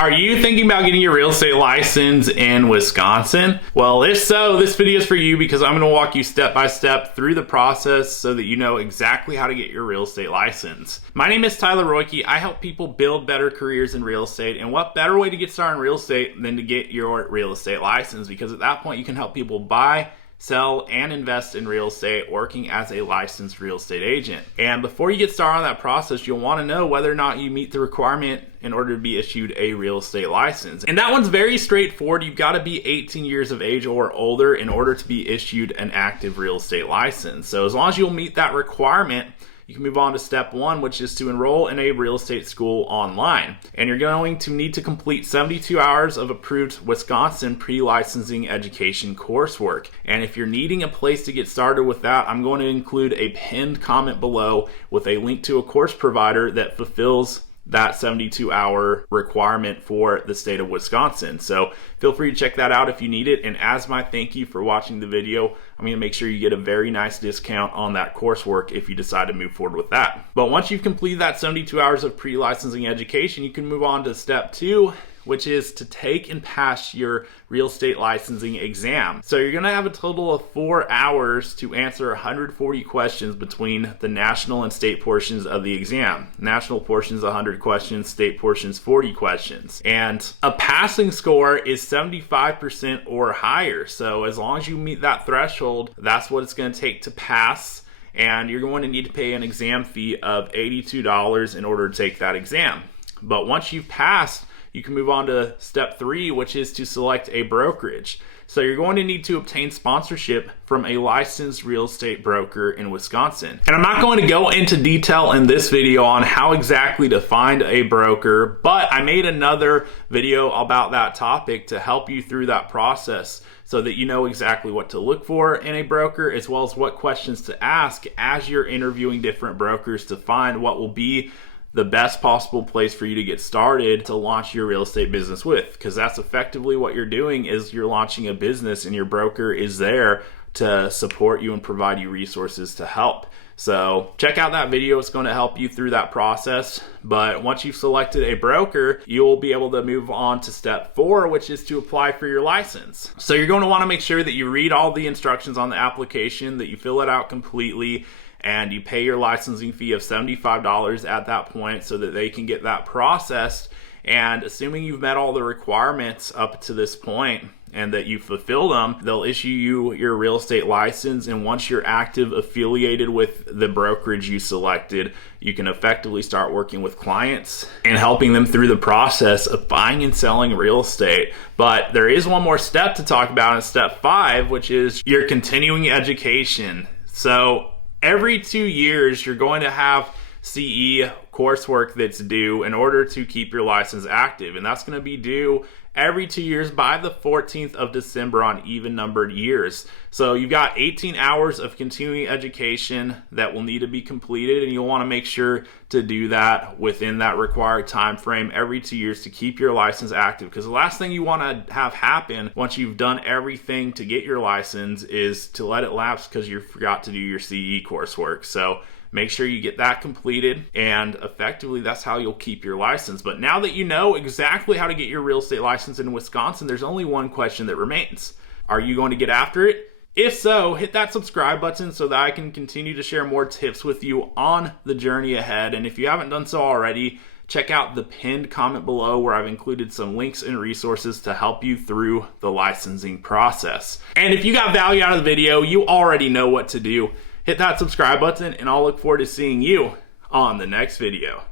Are you thinking about getting your real estate license in Wisconsin? Well, if so, this video is for you because I'm going to walk you step by step through the process so that you know exactly how to get your real estate license. My name is Tyler Roicki. I help people build better careers in real estate, and what better way to get started in real estate than to get your real estate license, because at that point you can help people buy, sell, and invest in real estate working as a licensed real estate agent. And before you get started on that process, you'll want to know whether or not you meet the requirement in order to be issued a real estate license. And that one's very straightforward. You've got to be 18 years of age or older in order to be issued an active real estate license. So as long as you'll meet that requirement, you can move on to step one, which is to enroll in a real estate school online. And you're going to need to complete 72 hours of approved Wisconsin pre-licensing education coursework. And if you're needing a place to get started with that, I'm going to include a pinned comment below with a link to a course provider that fulfills that 72-hour requirement for the state of Wisconsin. So feel free to check that out if you need it. And as my thank you for watching the video, I'm going to make sure you get a very nice discount on that coursework if you decide to move forward with that. But once you've completed that 72 hours of pre-licensing education, you can move on to step two, which is to take and pass your real estate licensing exam. So you're gonna have a total of 4 hours to answer 140 questions between the national and state portions of the exam. National portions 100 questions, state portions 40 questions. And a passing score is 75% or higher. So as long as you meet that threshold, that's what it's gonna take to pass. And you're going to need to pay an exam fee of $82 in order to take that exam. But once you've passed, you can move on to step three, which is to select a brokerage. So you're going to need to obtain sponsorship from a licensed real estate broker in Wisconsin. And I'm not going to go into detail in this video on how exactly to find a broker, but I made another video about that topic to help you through that process so that you know exactly what to look for in a broker, as well as what questions to ask as you're interviewing different brokers to find what will be the best possible place for you to get started to launch your real estate business with, because that's effectively what you're doing. Is you're launching a business and your broker is there to support you and provide you resources to help. So check out that video. It's going to help you through that process. But once you've selected a broker, you'll be able to move on to step four, which is to apply for your license. So you're going to want to make sure that you read all the instructions on the application, that you fill it out completely, and you pay your licensing fee of $75 at that point so that they can get that processed. And assuming you've met all the requirements up to this point and that you fulfill them, they'll issue you your real estate license. And once you're active affiliated with the brokerage you selected, you can effectively start working with clients and helping them through the process of buying and selling real estate. But there is one more step to talk about in step five, which is your continuing education. So every 2 years, you're going to have CE coursework that's due in order to keep your license active. And that's going to be due every 2 years by the 14th of December on even numbered years. So you've got 18 hours of continuing education that will need to be completed, and you'll want to make sure to do that within that required time frame every 2 years to keep your license active. Because the last thing you want to have happen once you've done everything to get your license is to let it lapse because you forgot to do your CE coursework. So make sure you get that completed, and effectively that's how you'll keep your license. But now that you know exactly how to get your real estate license in Wisconsin, there's only one question that remains. Are you going to get after it? If so, hit that subscribe button so that I can continue to share more tips with you on the journey ahead. And if you haven't done so already, check out the pinned comment below where I've included some links and resources to help you through the licensing process. And if you got value out of the video, you already know what to do. Hit that subscribe button, and I'll look forward to seeing you on the next video.